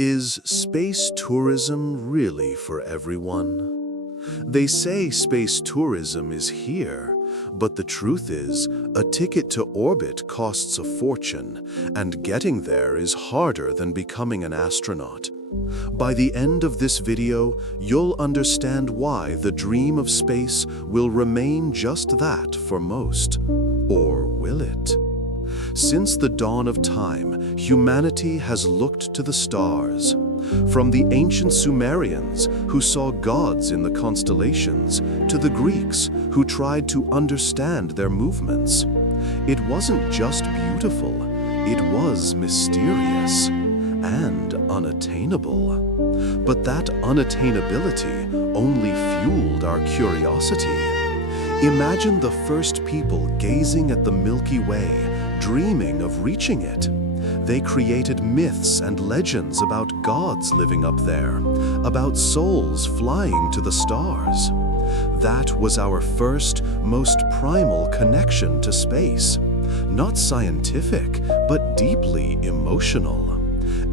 Is space tourism really for everyone? They say space tourism is here, but the truth is, a ticket to orbit costs a fortune, and getting there is harder than becoming an astronaut. By the end of this video, you'll understand why the dream of space will remain just that for most. Or will it? Since the dawn of time, humanity has looked to the stars. From the ancient Sumerians, who saw gods in the constellations, to the Greeks, who tried to understand their movements. It wasn't just beautiful, it was mysterious and unattainable. But that unattainability only fueled our curiosity. Imagine the first people gazing at the Milky Way, dreaming of reaching it. They created myths and legends about gods living up there, about souls flying to the stars. That was our first, most primal connection to space. Not scientific, but deeply emotional.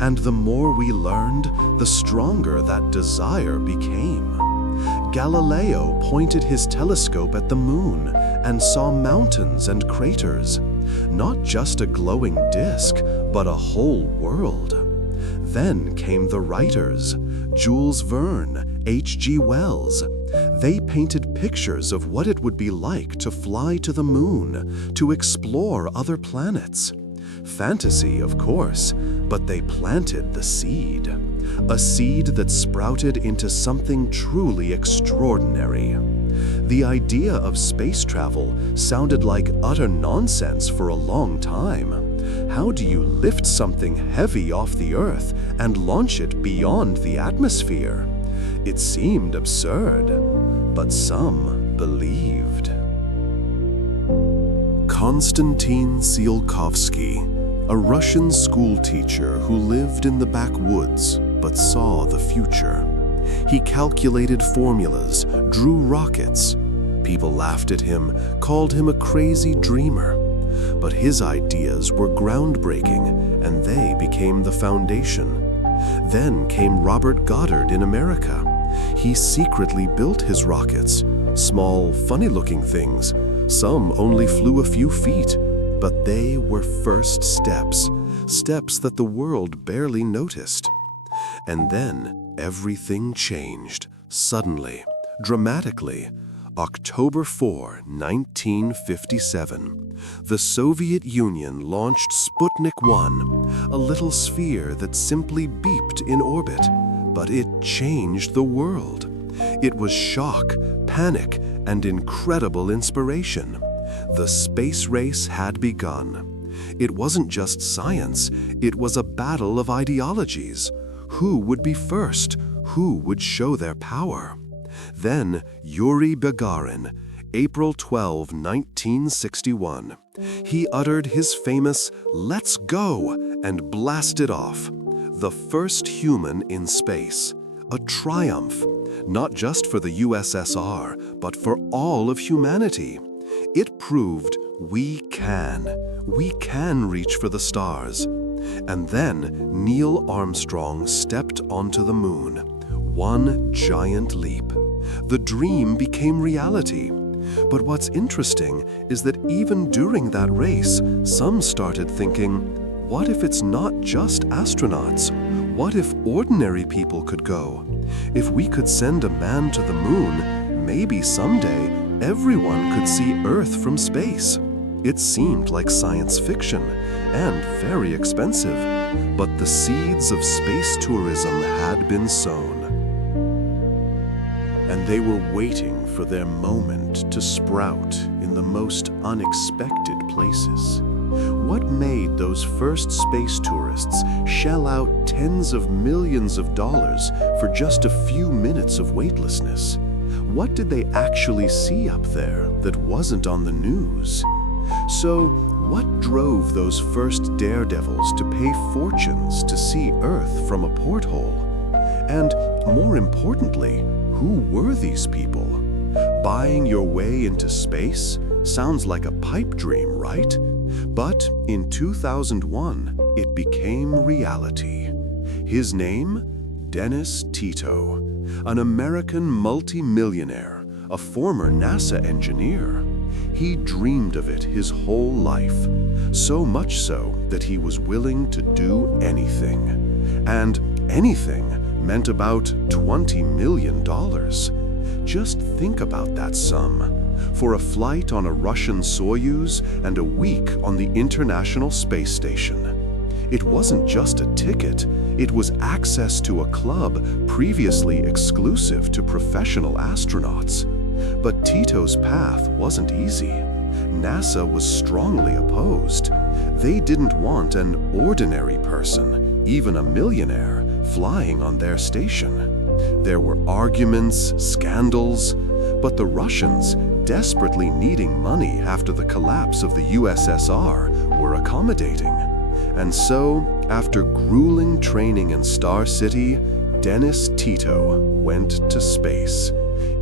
And the more we learned, the stronger that desire became. Galileo pointed his telescope at the moon and saw mountains and craters. Not just a glowing disk, but a whole world. Then came the writers, Jules Verne, H.G. Wells. They painted pictures of what it would be like to fly to the moon, to explore other planets. Fantasy, of course, but they planted the seed. A seed that sprouted into something truly extraordinary. The idea of space travel sounded like utter nonsense for a long time. How do you lift something heavy off the Earth and launch it beyond the atmosphere? It seemed absurd, but some believed. Konstantin Tsiolkovsky, a Russian schoolteacher who lived in the backwoods but saw the future. He calculated formulas, drew rockets. People laughed at him, called him a crazy dreamer. But his ideas were groundbreaking, and they became the foundation. Then came Robert Goddard in America. He secretly built his rockets, small, funny-looking things. Some only flew a few feet, but they were first steps, steps that the world barely noticed. And then everything changed, suddenly, dramatically. October 4, 1957. The Soviet Union launched Sputnik 1, a little sphere that simply beeped in orbit. But it changed the world. It was shock, panic, and incredible inspiration. The space race had begun. It wasn't just science, it was a battle of ideologies. Who would be first? Who would show their power? Then Yuri Gagarin, April 12, 1961. He uttered his famous "Let's go" and blasted off. The first human in space. A triumph, not just for the USSR, but for all of humanity. It proved we can reach for the stars. And then Neil Armstrong stepped onto the moon. One giant leap. The dream became reality. But what's interesting is that even during that race, some started thinking, what if it's not just astronauts? What if ordinary people could go? If we could send a man to the moon, maybe someday everyone could see Earth from space. It seemed like science fiction and very expensive, but the seeds of space tourism had been sown. And they were waiting for their moment to sprout in the most unexpected places. What made those first space tourists shell out tens of millions of dollars for just a few minutes of weightlessness? What did they actually see up there that wasn't on the news? So, what drove those first daredevils to pay fortunes to see Earth from a porthole? And more importantly, who were these people? Buying your way into space sounds like a pipe dream, right? But in 2001, it became reality. His name? Dennis Tito, an American multimillionaire, a former NASA engineer. He dreamed of it his whole life, so much so that he was willing to do anything. And anything meant about $20 million. Just think about that sum. For a flight on a Russian Soyuz and a week on the International Space Station. It wasn't just a ticket, it was access to a club previously exclusive to professional astronauts. But Tito's path wasn't easy. NASA was strongly opposed. They didn't want an ordinary person, even a millionaire, flying on their station. There were arguments, scandals, but the Russians, desperately needing money after the collapse of the USSR, were accommodating. And so, after grueling training in Star City, Dennis Tito went to space.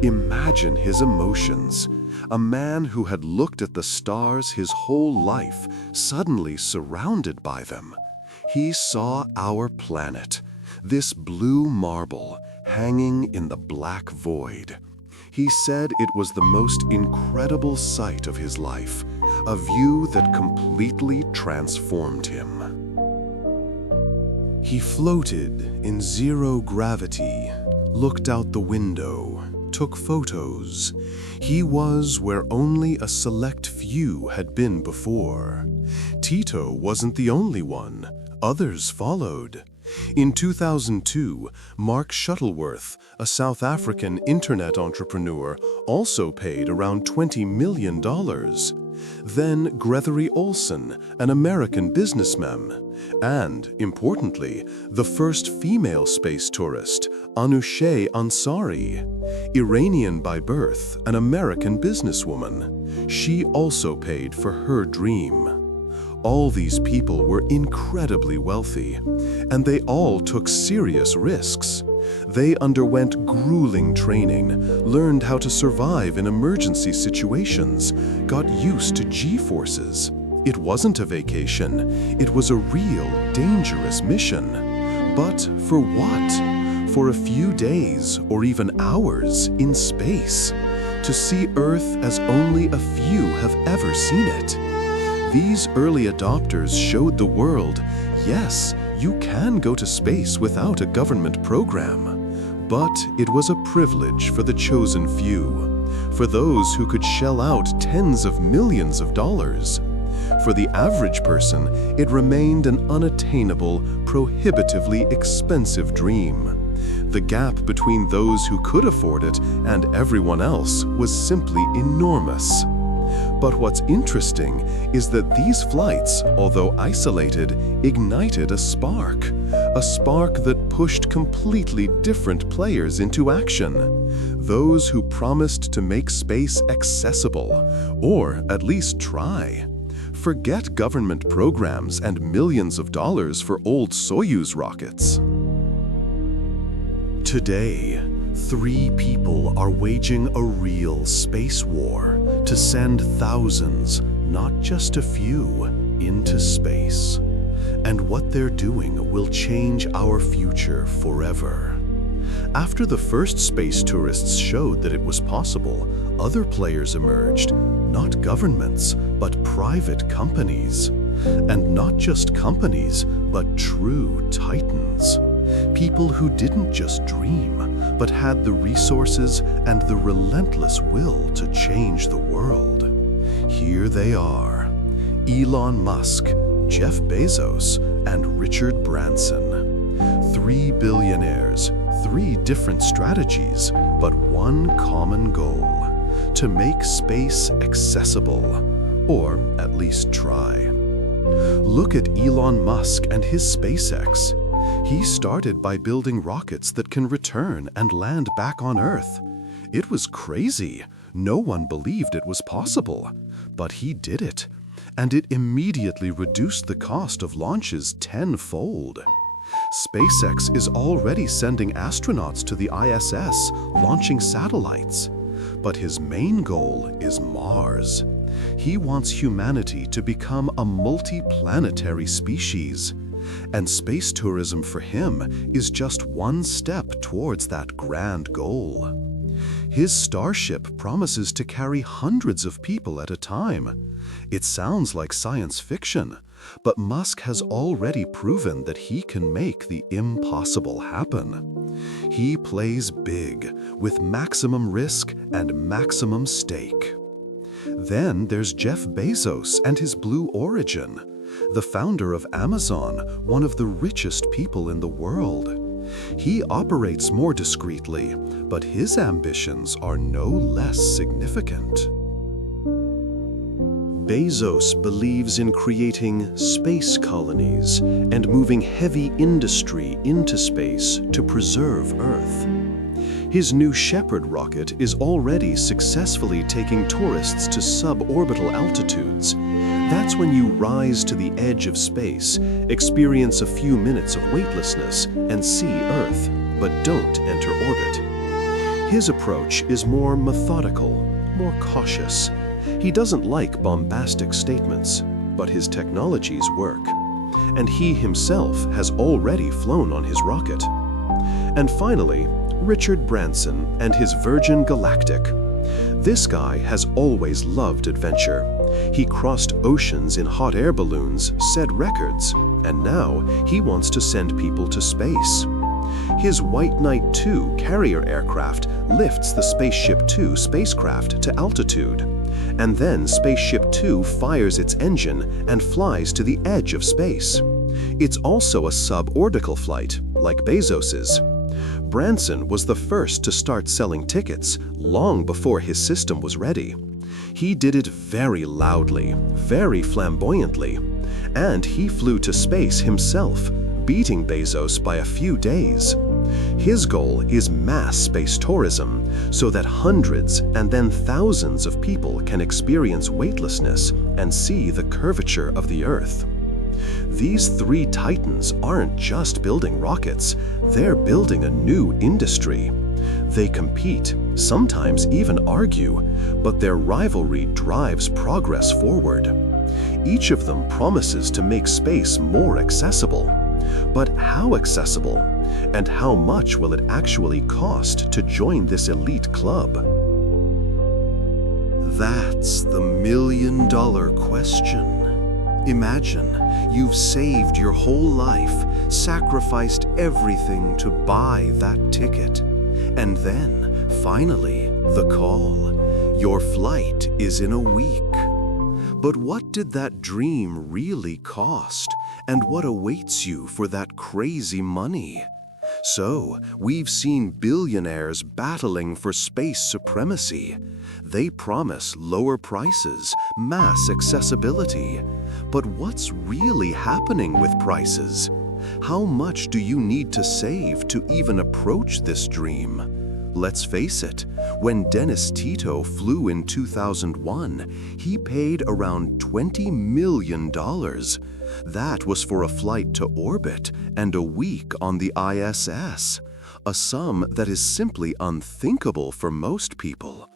Imagine his emotions. A man who had looked at the stars his whole life, suddenly surrounded by them. He saw our planet, this blue marble, hanging in the black void. He said it was the most incredible sight of his life, a view that completely transformed him. He floated in zero gravity, looked out the window, took photos. He was where only a select few had been before. Tito wasn't the only one. Others followed. In 2002, Mark Shuttleworth, a South African internet entrepreneur, also paid around $20 million. Then Gregory Olson, an American businessman. And, importantly, the first female space tourist, Anousheh Ansari, Iranian by birth, an American businesswoman. She also paid for her dream. All these people were incredibly wealthy, and they all took serious risks. They underwent grueling training, learned how to survive in emergency situations, got used to G-forces. It wasn't a vacation, it was a real, dangerous mission. But for what? For a few days or even hours in space, to see Earth as only a few have ever seen it. These early adopters showed the world, yes, you can go to space without a government program. But it was a privilege for the chosen few, for those who could shell out tens of millions of dollars. For the average person, it remained an unattainable, prohibitively expensive dream. The gap between those who could afford it and everyone else was simply enormous. But what's interesting is that these flights, although isolated, ignited a spark that pushed completely different players into action. Those who promised to make space accessible, or at least try. Forget government programs and millions of dollars for old Soyuz rockets. Today, 3 people are waging a real space war to send thousands, not just a few, into space. And what they're doing will change our future forever. After the first space tourists showed that it was possible, other players emerged, not governments, but private companies. And not just companies, but true titans. People who didn't just dream, but had the resources and the relentless will to change the world. Here they are, Elon Musk, Jeff Bezos, and Richard Branson. 3 billionaires, 3 different strategies, but one common goal: to make space accessible, or at least try. Look at Elon Musk and his SpaceX. He started by building rockets that can return and land back on Earth. It was crazy. No one believed it was possible. But he did it. And it immediately reduced the cost of launches tenfold. SpaceX is already sending astronauts to the ISS, launching satellites. But his main goal is Mars. He wants humanity to become a multi-planetary species. And space tourism for him is just one step towards that grand goal. His Starship promises to carry hundreds of people at a time. It sounds like science fiction, but Musk has already proven that he can make the impossible happen. He plays big, with maximum risk and maximum stake. Then there's Jeff Bezos and his Blue Origin, the founder of Amazon, one of the richest people in the world. He operates more discreetly, but his ambitions are no less significant. Bezos believes in creating space colonies and moving heavy industry into space to preserve Earth. His New Shepard rocket is already successfully taking tourists to suborbital altitudes. That's when you rise to the edge of space, experience a few minutes of weightlessness, and see Earth, but don't enter orbit. His approach is more methodical, more cautious. He doesn't like bombastic statements, but his technologies work. And he himself has already flown on his rocket. And finally, Richard Branson and his Virgin Galactic. This guy has always loved adventure. He crossed oceans in hot air balloons, set records, and now he wants to send people to space. His White Knight 2 carrier aircraft lifts the Spaceship Two spacecraft to altitude, and then Spaceship Two fires its engine and flies to the edge of space. It's also a suborbital flight, like Bezos's. Branson was the first to start selling tickets long before his system was ready. He did it very loudly, very flamboyantly, and he flew to space himself, beating Bezos by a few days. His goal is mass space tourism, so that hundreds and then thousands of people can experience weightlessness and see the curvature of the Earth. These three titans aren't just building rockets, they're building a new industry. They compete, sometimes even argue, but their rivalry drives progress forward. Each of them promises to make space more accessible. But how accessible? And how much will it actually cost to join this elite club? That's the million-dollar question. Imagine you've saved your whole life, sacrificed everything to buy that ticket. And then, finally, the call. Your flight is in a week. But what did that dream really cost? And what awaits you for that crazy money? So, we've seen billionaires battling for space supremacy. They promise lower prices, mass accessibility. But what's really happening with prices? How much do you need to save to even approach this dream? Let's face it, when Dennis Tito flew in 2001, he paid around $20 million. That was for a flight to orbit and a week on the ISS, a sum that is simply unthinkable for most people.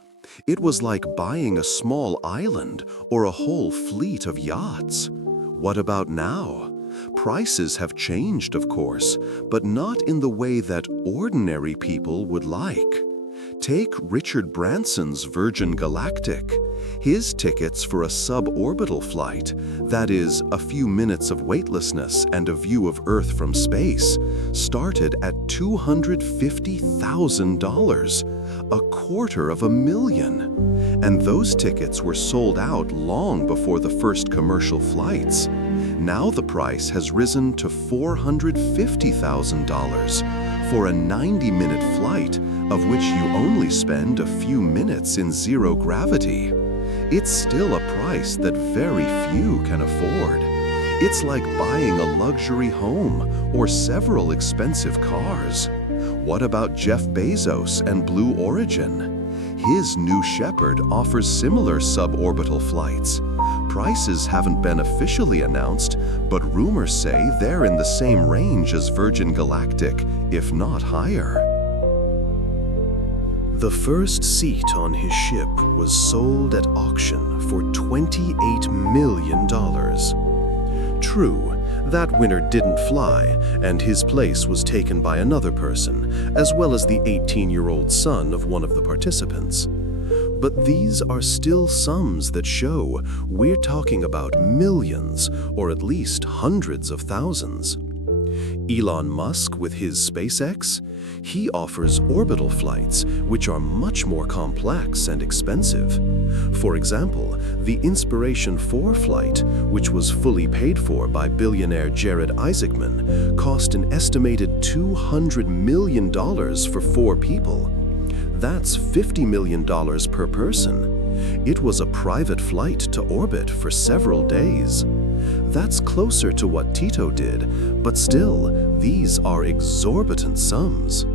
It was like buying a small island or a whole fleet of yachts. What about now? Prices have changed, of course, but not in the way that ordinary people would like. Take Richard Branson's Virgin Galactic. His tickets for a suborbital flight, that is, a few minutes of weightlessness and a view of Earth from space, started at $250,000, $250,000. And those tickets were sold out long before the first commercial flights. Now the price has risen to $450,000 for a 90-minute flight, of which you only spend a few minutes in zero gravity. It's still a price that very few can afford. It's like buying a luxury home or several expensive cars. What about Jeff Bezos and Blue Origin? His New Shepard offers similar suborbital flights. Prices haven't been officially announced, but rumors say they're in the same range as Virgin Galactic, if not higher. The first seat on his ship was sold at auction for $28 million. True, that winner didn't fly, and his place was taken by another person, as well as the 18-year-old son of one of the participants. But these are still sums that show we're talking about millions, or at least hundreds of thousands. Elon Musk, with his SpaceX, he offers orbital flights, which are much more complex and expensive. For example, the Inspiration 4 flight, which was fully paid for by billionaire Jared Isaacman, cost an estimated $200 million for 4 people. That's $50 million per person. It was a private flight to orbit for several days. That's closer to what Tito did, but still, these are exorbitant sums.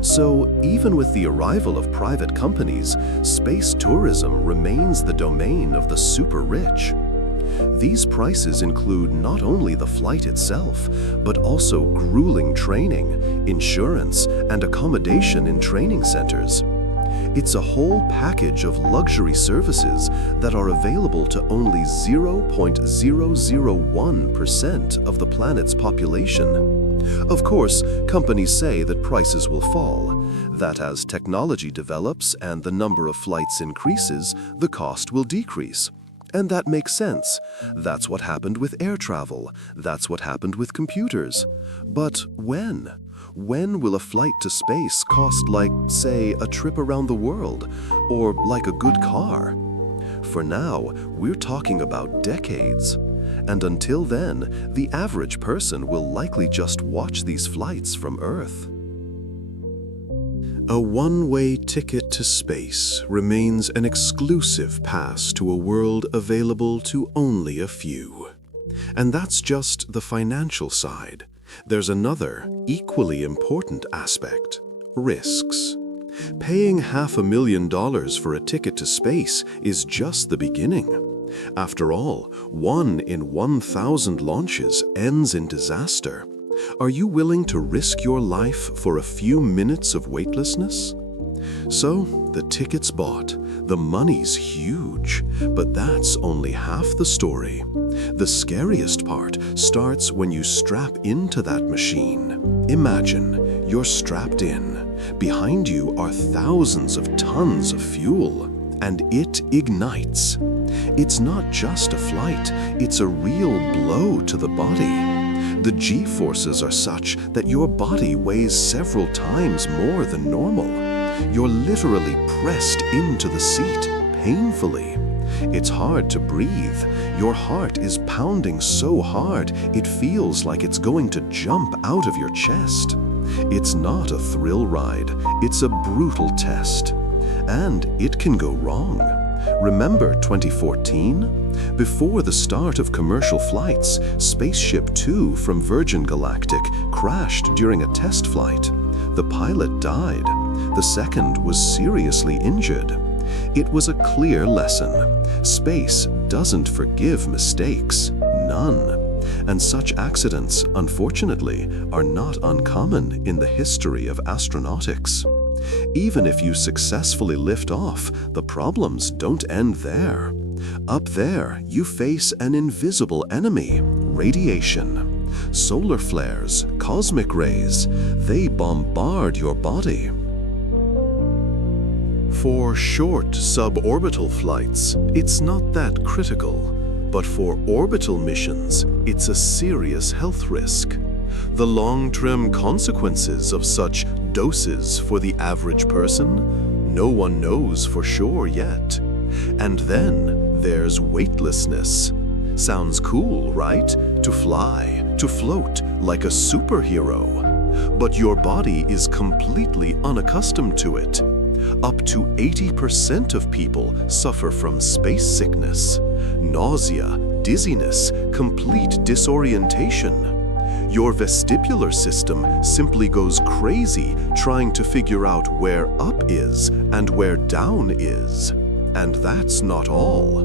So, even with the arrival of private companies, space tourism remains the domain of the super rich. These prices include not only the flight itself, but also grueling training, insurance, and accommodation in training centers. It's a whole package of luxury services that are available to only 0.001% of the planet's population. Of course, companies say that prices will fall, that as technology develops and the number of flights increases, the cost will decrease. And that makes sense. That's what happened with air travel. That's what happened with computers. But when? When will a flight to space cost like, say, a trip around the world? Or like a good car? For now, we're talking about decades. And until then, the average person will likely just watch these flights from Earth. A one-way ticket to space remains an exclusive pass to a world available to only a few. And that's just the financial side. There's another, equally important aspect: risks. Paying $500,000 for a ticket to space is just the beginning. After all, 1 in 1,000 launches ends in disaster. Are you willing to risk your life for a few minutes of weightlessness? So, the ticket's bought, the money's huge, but that's only half the story. The scariest part starts when you strap into that machine. Imagine, you're strapped in. Behind you are thousands of tons of fuel, and it ignites. It's not just a flight, it's a real blow to the body. The G-forces are such that your body weighs several times more than normal. You're literally pressed into the seat, painfully. It's hard to breathe. Your heart is pounding so hard, it feels like it's going to jump out of your chest. It's not a thrill ride, it's a brutal test. And it can go wrong. Remember 2014? Before the start of commercial flights, Spaceship Two from Virgin Galactic crashed during a test flight. The pilot died. The second was seriously injured. It was a clear lesson. Space doesn't forgive mistakes, none. And such accidents, unfortunately, are not uncommon in the history of astronautics. Even if you successfully lift off, the problems don't end there. Up there, you face an invisible enemy: radiation. Solar flares, cosmic rays, they bombard your body. For short suborbital flights, it's not that critical. But for orbital missions, it's a serious health risk. The long-term consequences of such doses for the average person, no one knows for sure yet. And then there's weightlessness. Sounds cool, right? To fly, to float like a superhero. But your body is completely unaccustomed to it. Up to 80% of people suffer from space sickness, nausea, dizziness, complete disorientation. Your vestibular system simply goes crazy trying to figure out where up is and where down is. And that's not all.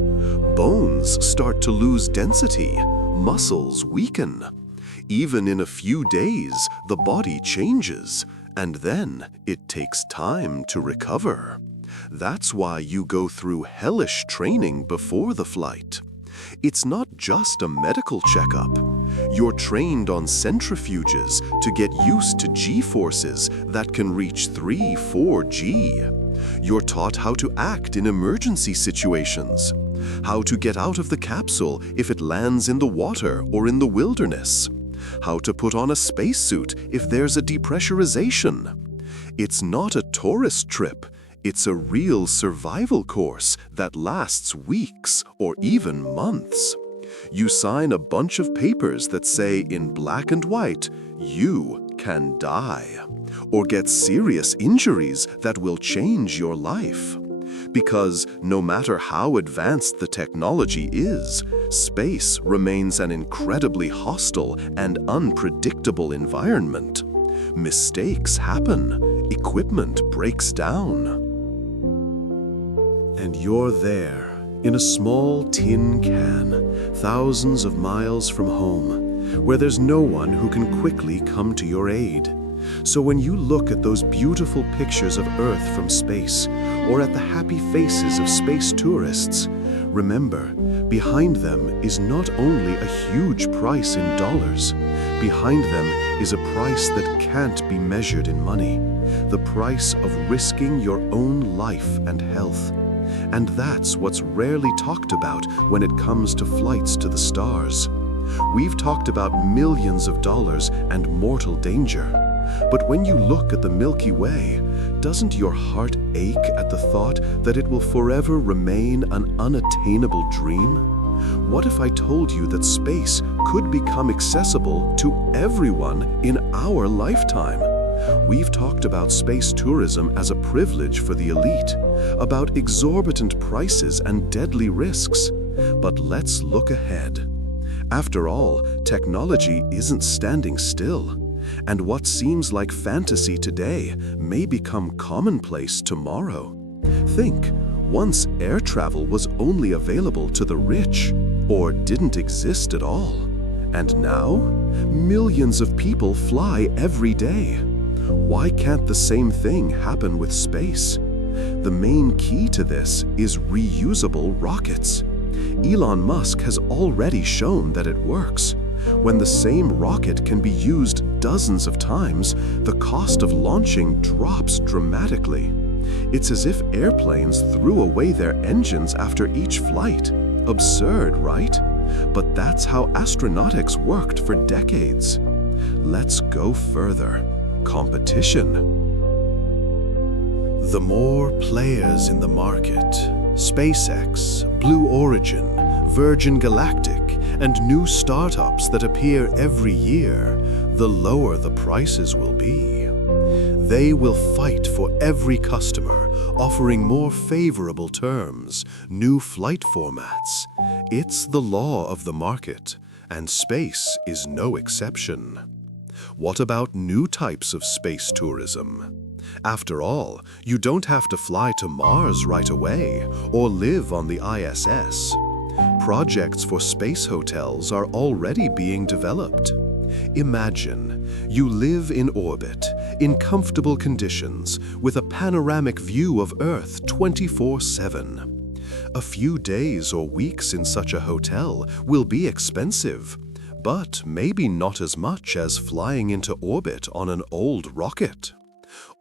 Bones start to lose density, muscles weaken. Even in a few days, the body changes, and then it takes time to recover. That's why you go through hellish training before the flight. It's not just a medical checkup. You're trained on centrifuges to get used to G-forces that can reach 3–4 G. You're taught how to act in emergency situations, how to get out of the capsule if it lands in the water or in the wilderness, how to put on a spacesuit if there's a depressurization. It's not a tourist trip. It's a real survival course that lasts weeks or even months. You sign a bunch of papers that say in black and white, you can die, or get serious injuries that will change your life. Because no matter how advanced the technology is, space remains an incredibly hostile and unpredictable environment. Mistakes happen, equipment breaks down. And you're there, in a small tin can, thousands of miles from home, where there's no one who can quickly come to your aid. So when you look at those beautiful pictures of Earth from space, or at the happy faces of space tourists, remember, behind them is not only a huge price in dollars. Behind them is a price that can't be measured in money, the price of risking your own life and health. And that's what's rarely talked about when it comes to flights to the stars. We've talked about millions of dollars and mortal danger. But when you look at the Milky Way, doesn't your heart ache at the thought that it will forever remain an unattainable dream? What if I told you that space could become accessible to everyone in our lifetime? We've talked about space tourism as a privilege for the elite, about exorbitant prices and deadly risks. But let's look ahead. After all, technology isn't standing still. And what seems like fantasy today may become commonplace tomorrow. Think, once air travel was only available to the rich, or didn't exist at all. And now, millions of people fly every day. Why can't the same thing happen with space? The main key to this is reusable rockets. Elon Musk has already shown that it works. When the same rocket can be used dozens of times, the cost of launching drops dramatically. It's as if airplanes threw away their engines after each flight. Absurd, right? But that's how astronautics worked for decades. Let's go further. Competition. The more players in the market, SpaceX, Blue Origin, Virgin Galactic, and new startups that appear every year, the lower the prices will be. They will fight for every customer, offering more favorable terms, new flight formats. It's the law of the market, and space is no exception. What about new types of space tourism? After all, you don't have to fly to Mars right away or live on the ISS. Projects for space hotels are already being developed. Imagine you live in orbit, in comfortable conditions, with a panoramic view of Earth 24/7. A few days or weeks in such a hotel will be expensive, but maybe not as much as flying into orbit on an old rocket.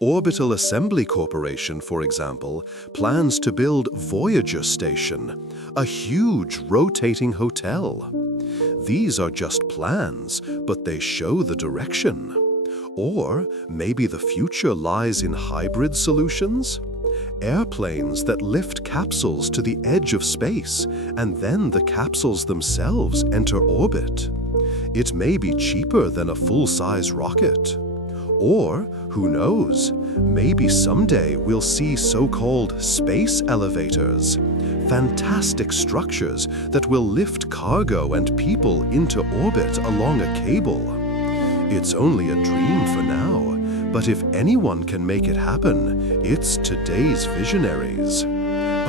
Orbital Assembly Corporation, for example, plans to build Voyager Station, a huge rotating hotel. These are just plans, but they show the direction. Or maybe the future lies in hybrid solutions? Airplanes that lift capsules to the edge of space, and then the capsules themselves enter orbit. It may be cheaper than a full-size rocket. Or, who knows, maybe someday we'll see so-called space elevators, fantastic structures that will lift cargo and people into orbit along a cable. It's only a dream for now, but if anyone can make it happen, it's today's visionaries.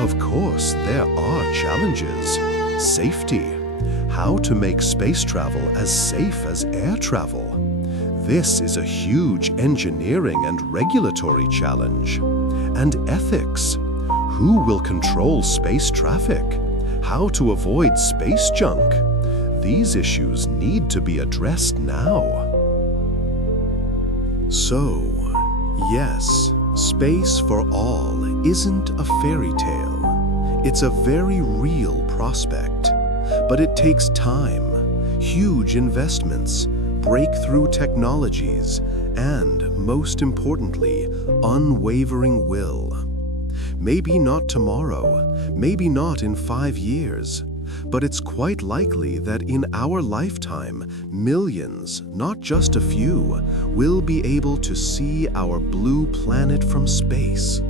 Of course, there are challenges. Safety. How to make space travel as safe as air travel. This is a huge engineering and regulatory challenge. And ethics. Who will control space traffic? how to avoid space junk. These issues need to be addressed now. So, yes, space for all isn't a fairy tale. It's a very real prospect. But it takes time, huge investments, breakthrough technologies, and, most importantly, unwavering will. Maybe not tomorrow, maybe not in 5 years, but it's quite likely that in our lifetime, millions, not just a few, will be able to see our blue planet from space.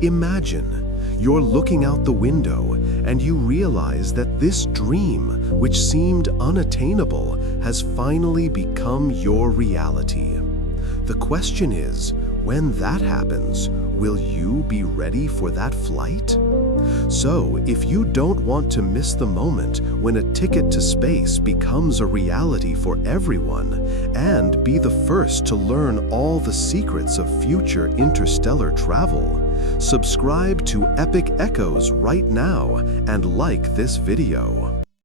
Imagine you're looking out the window and you realize that this dream, which seemed unattainable, has finally become your reality. The question is, when that happens, will you be ready for that flight? So, if you don't want to miss the moment when a ticket to space becomes a reality for everyone, and be the first to learn all the secrets of future interstellar travel, subscribe to Epic Echoes right now and like this video.